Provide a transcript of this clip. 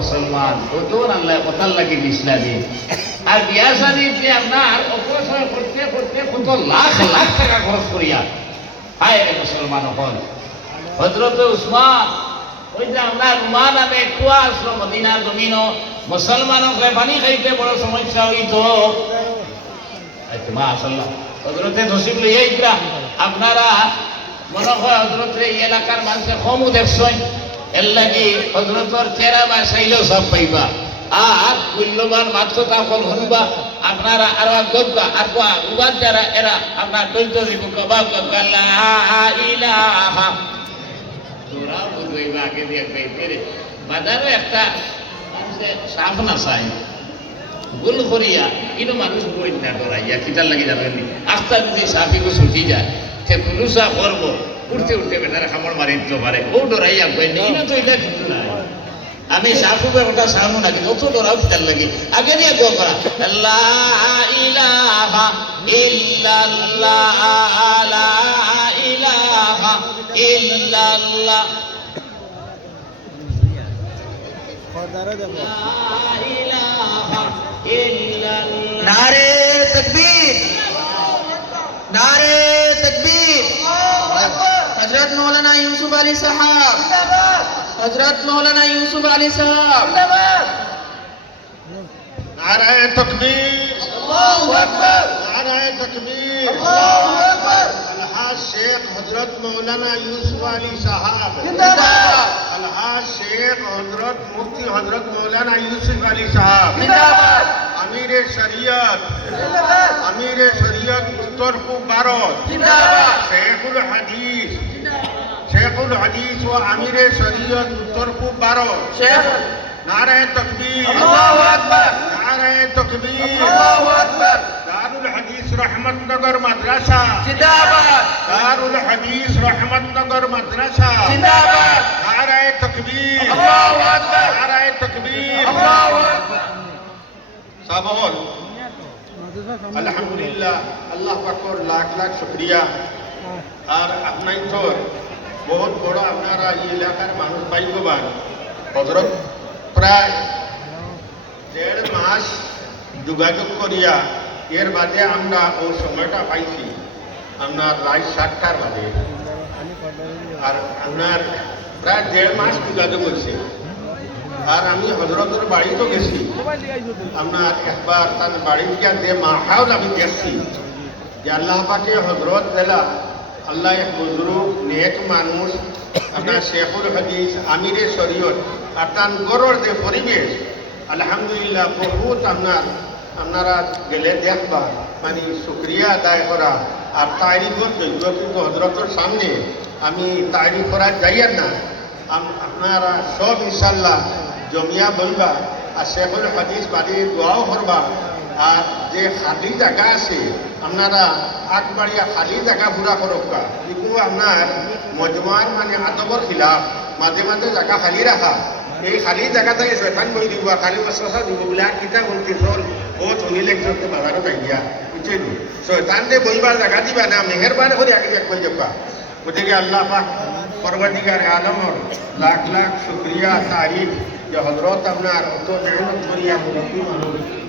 মুসলমান ও তো আল্লাহ কথার লাগে ইসলামী আর বিয়া শাদী যে আপনার অপচয় করতে করতে কত লাখ লাখ টাকা খরচ করিয়া হায় রে মুসলমান হল হযরত উসমান ওই যে আমরা রুমা নামে কুয়া আসলো মদিনার জমিন মুসলমানকে পানি খাইতে বড় সমস্যা হইতো মাশাআল্লাহ হযরতে নসিব লইয়া ইকরা আপনারা মনে হয় হযরতের এই এলাকার মানুষের কমও দেখছেন এর লাগি হযরতর চেহারা বা চাইলেও সব পাইবা আর মূল্যবান মাত্র তা কল শুনবা আপনারা আরো গব্বা আর উবাদ যারা এরা আপনার দৈত দিব কবাব লা ইলাহা তোরা বুঝইবা আগে দিয়ে কইতে রে বাজারে একটা মানুষে সাফ না চাই ভুল করিয়া কিন্তু মানুষ বই না ডরাইয়া কিতার লাগি যাবেন আস্তা যদি সাফিকে ছুটি যায় সে পুরুষা করবো উঠতে উঠতে বেটারে খামড় মারি দিতে পারে ও ডরাইয়া কই না তো এটা কিন্তু না আমি সাফুকের কথা সামু না কিন্তু অত ডরাও কিতার লাগি আগে দিয়ে দোয়া করা লা ইলাহা ইল্লাল্লাহ লা ইলাহা ইল্লাল্লাহ नारे तकबीर नारे तकबीर हजरत मौलाना यूसुफ अली साहब हजरत मौलाना यूसुफ अली साहब नारे तकबीर अल्लाहु अकबर नारे तकबीर अल्लाहु अकबर अलहाज शेख हजरत मौलाना यूसुफ अली साहब जिंदाबाद अलहाज शेख हजरत मुफ्ती हजरत मौलाना यूसुफ अली साहब जिंदाबाद अमीर शरीयत जिंदाबाद अमीर शरीयत उत्तर पूर्व भारत जिंदाबाद शेखुल हदीस व अमीर शरीयत उत्तर पूर्व भारत शेख नारे तकबीर अल्लाहु अकबर नारे तकबीर अल्लाहु अकबर दारुल हदीस रहमतनगर मदरसा जिंदाबाद दारुल हदीस रहमतनगर मदरसा जिंदाबाद नारे तकबीर अल्लाहु अकबर नारे तकबीर अल्लाहु अकबर सबोल अल्हम्दुलिल्लाह अल्लाह पाकर लाख लाख शुक्रिया और अपना तो बहुत बड़ा আপনারা এই এলাকার মানুষ ভাগ্যবান হযরত প্রায় 1.5 মাস যোগাযোগ করিয়া এর বাদে আমরা ও সময়টা পাইছি আপনার রাত 7টার বাদে আর আপনার প্রায় 1.5 মাস যোগাযোগ হয়েছে আর আমি হযরতের বাড়িতে গেছি আপনার একবার তার বাড়ি গিয়ে যে মাহাউল আমি দেখছি যে আল্লাহ পাকে হযরত দেলা আল্লাহ এক বুজুর্গ নেক মানুষ আপনার শেখুল হাদিস আমিরে শরীয়ত আর তার গরর যে পরিবেশ আলহামদুলিল্লাহ বহুত আপনারা গেলে দেখবা মানে শুক্রিয়া আদায় করা আর তারিফত যোগ্য কিন্তু হযরতের সামনে আমি তারিফ করা যাইয়ার না আপনারা সব ইনশাল্লাহ জমিয়া বলবা আর শেখুল হাদিস বাড়ির দোয়াও করবা আর যে খালি জায়গা আছে আপনারা আগবাড়িয়া খালি জায়গা পুরা করবা কিন্তু আপনার মজমার মানে আদবর খিলাফ মাঝে মাঝে জায়গা খালি রাখা এই খালি জায়গা থেকে শয়তান বই দিব খালি ওয়াসওয়াসা দিব বলে আর কিতা বলতে চল ও ধনী লেখতে বাজারও গাইয়া বুঝছেন শয়তান দে বইবার জায়গা দিবা না মেহেরবানি করে আগে এক কই যাবা গতিকে আল্লাহ পাক পরবর্তীকার আলমর লাখ লাখ শুকরিয়া তারিফ যে হযরত আপনার অত মেহনত করিয়া মুরব্বী মানুষ